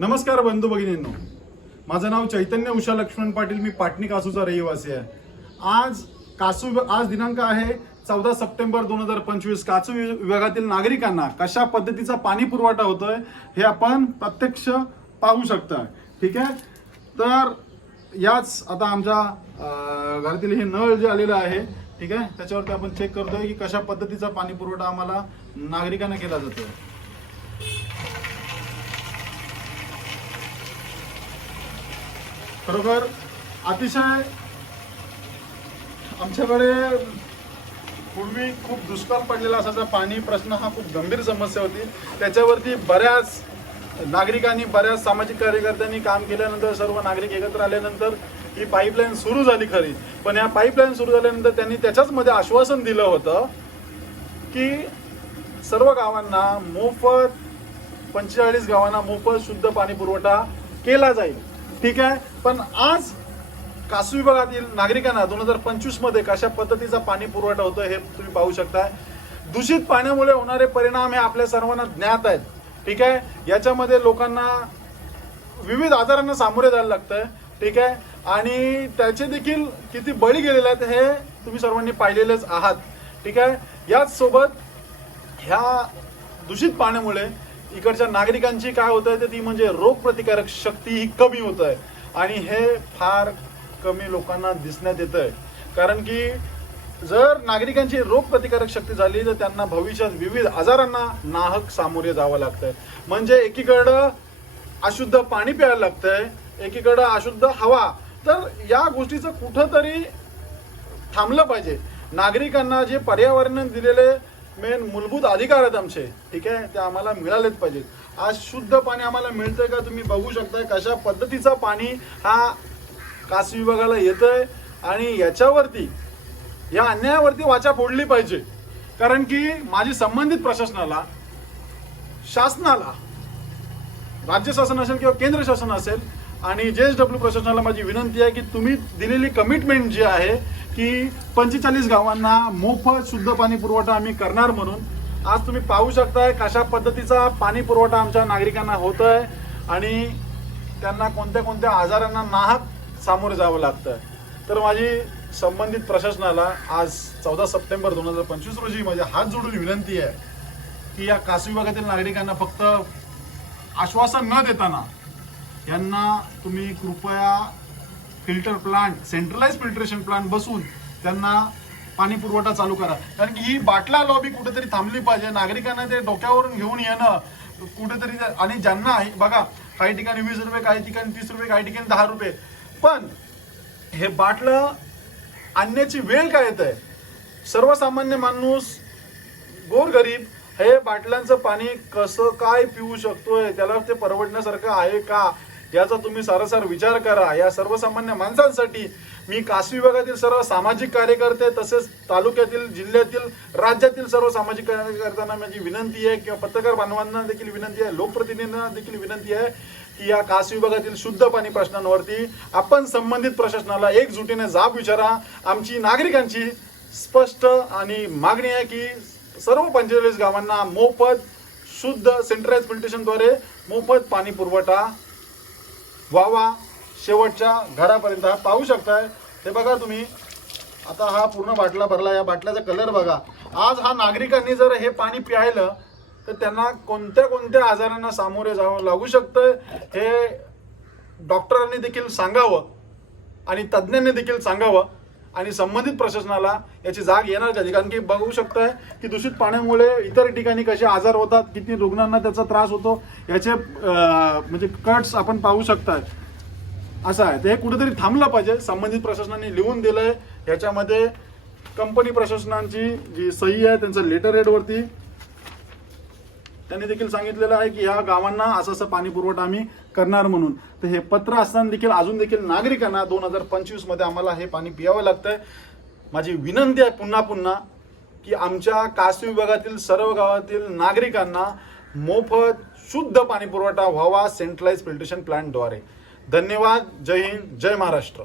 नमस्कार बंधू भगिनींनो. माझं नाव चैतन्य उषा लक्ष्मण पाटील मी पाटणी कासूचा रहिवासी आहे. आज कासू आज दिनांक आहे चौदा सप्टेंबर दोन हजार पंचवीस. कासू विभागातील नागरिकांना कशा पद्धतीचा पाणी पुरवठा होतोय हे आपण प्रत्यक्ष पाहू शकता. ठीक आहे? तर याच आता आमच्या घरातील हे नळ जे आलेलं आहे ठीक आहे? त्याच्यावरती आपण चेक करतोय की कशा पद्धतीचा पाणी पुरवठा आम्हाला नागरिकांना केला जातोय. खरोखर अतिशय आमच्याकडे पूर्वी खूप दुष्काळ पडलेला असायचा. पाणी प्रश्न हा खूप गंभीर समस्या होती. त्याच्यावरती बऱ्याच नागरिकांनी बऱ्याच सामाजिक कार्यकर्त्यांनी काम केल्यानंतर सर्व नागरिक एकत्र आल्यानंतर ही पाईपलाईन सुरू झाली खरी. पण या पाईपलाईन सुरू झाल्यानंतर त्यांनी त्याच्याच मध्ये आश्वासन दिलं होतं की सर्व गावांना मोफत पंचेचाळीस गावांना मोफत शुद्ध पाणी पुरवठा केला जाईल. ठीक आहे? पण आज कासू विभागातील नागरिकांना दोन हजार पंचवीसमध्ये कशा पद्धतीचा पाणी पुरवठा होतो हे तुम्ही पाहू शकताय दूषित पाण्यामुळे होणारे परिणाम हे आपल्या सर्वांना ज्ञात आहेत. ठीक आहे? याच्यामध्ये लोकांना विविध आजारांना सामोरे जायला लागतं ठीक आहे? आणि त्याचे देखील किती बळी गेलेले आहेत हे तुम्ही सर्वांनी पाहिलेलेच आहात. ठीक आहे? याच सोबत ह्या दूषित पाण्यामुळे इकडच्या नागरिकांची काय होत आहे ती म्हणजे रोगप्रतिकारक शक्ती ही कमी होत आहे आणि हे फार कमी लोकांना दिसण्यात येत आहे कारण की जर नागरिकांची रोगप्रतिकारक शक्ती झाली तर त्यांना भविष्यात विविध आजारांना नाहक सामोरे जावं लागतंय. म्हणजे एकीकडं अशुद्ध पाणी प्यायला लागतंय एकीकडं अशुद्ध हवा. तर या गोष्टीचं कुठंतरी थांबलं पाहिजे. नागरिकांना जे पर्यावरणाने दिलेले मेन मूलभूत अधिकार आहेत आमचे. ठीक आहे? ते आम्हाला मिळालेच पाहिजेत. आज शुद्ध पाणी आम्हाला मिळतंय का तुम्ही बघू शकताय कशा पद्धतीचा पाणी हा काशी विभागाला येतंय आणि याच्यावरती या अन्यायावरती वाचा फोडली पाहिजे. कारण की माझी संबंधित प्रशासनाला शासनाला राज्य शासन असेल किंवा केंद्र शासन असेल आणि जे एस डब्ल्यू प्रशासनाला माझी विनंती आहे की तुम्ही दिलेली कमिटमेंट जी आहे की पंचेचाळीस गावांना मोफत शुद्ध पाणी पुरवठा आम्ही करणार म्हणून. आज तुम्ही पाहू शकताय कशा पद्धतीचा पाणी पुरवठा आमच्या नागरिकांना होत आहे आणि त्यांना कोणत्या कोणत्या आजारांना नाहक सामोरं जावं लागतं तर माझी संबंधित प्रशासनाला आज चौदा सप्टेंबर दोन हजार पंचवीस रोजी माझ्या हात जोडून विनंती आहे की या काशी विभागातील नागरिकांना फक्त आश्वासन न देताना यांना तुम्ही कृपया filter plant centralise filtration plant बसून त्यांना पाणी पुरवठा चालू करा. कारण की ही बाटला लॉबी कुठेतरी थांबली पाहिजे. नागरिकांना ते डोक्यावरून घेऊन येणं कुठेतरी आणि ज्यांना बघा काही ठिकाणी वीस रुपये काही ठिकाणी तीस रुपये काही ठिकाणी दहा रुपये. पण हे बाटलं आणण्याची वेळ काय येत आहे सर्वसामान्य माणूस गोरगरीब हे बाटल्यांचं पाणी कसं काय पिऊ शकतोय? त्याला ते परवडण्यासारखं आहे का? याचा तुम्ही सारासार विचार करा. या सर्वसामान्य माणसांसाठी मी कास विभागातील सर्व सामाजिक कार्यकर्ते तसेच तालुक्यातील जिल्ह्यातील राज्यातील सर्व सामाजिक कार्यकर्त्यांना माझी विनंती आहे किंवा पत्रकार बांधवांना देखील विनंती आहे लोकप्रतिनिधींना देखील विनंती आहे की या कास विभागातील शुद्ध पाणी प्रश्नांवरती आपण संबंधित प्रशासनाला एकजुटीने जाब विचारा. आमची नागरिकांची स्पष्ट आणि मागणी आहे की सर्व पंचेचाळीस गावांना मोफत शुद्ध सेंट्रलाइज फिल्टेशनद्वारे मोफत पाणी पुरवठा वावा शेवटच्या घरापर्यंत हा पाहू शकताय. हे बघा तुम्ही आता हा पूर्ण बाटला भरला या बाटल्याचा कलर बघा. आज हा नागरिकांनी जर हे पाणी प्यायलं तर त्यांना कोणत्या कोणत्या आजारांना सामोरे जावं लागू शकतं हे डॉक्टरांनी देखील सांगावं आणि तज्ज्ञांनी देखील सांगावं. आणि संबंधित प्रशासनाला याची जाग येणार का? कारण की बघू शकताय की दूषित पाण्यामुळे इतर ठिकाणी कसे आजार होतात किती रुग्णांना त्याचा त्रास होतो याचे म्हणजे कट्स आपण पाहू शकताय. असं आहे. ते कुठेतरी थांबलं पाहिजे. संबंधित प्रशासनाने लिहून दिलंय. याच्यामध्ये कंपनी प्रशासनांची जी सही आहे त्यांचं लेटर रेडवरती त्यांनी देखील सांगितलेलं आहे की या गावांना असं असं पाणी पुरवठा आम्ही करणार म्हणून. तर हे पत्र असताना देखील अजून देखील नागरिकांना दोन हजार पंचवीसमध्ये आम्हाला हे पाणी पियावं लागतंय. माझी विनंती आहे पुन्हा पुन्हा की आमच्या काशी विभागातील सर्व गावातील नागरिकांना मोफत शुद्ध पाणी पुरवठा व्हावा सेंट्रलाइज फिल्ट्रेशन प्लांटद्वारे धन्यवाद. जय हिंद. जय महाराष्ट्र.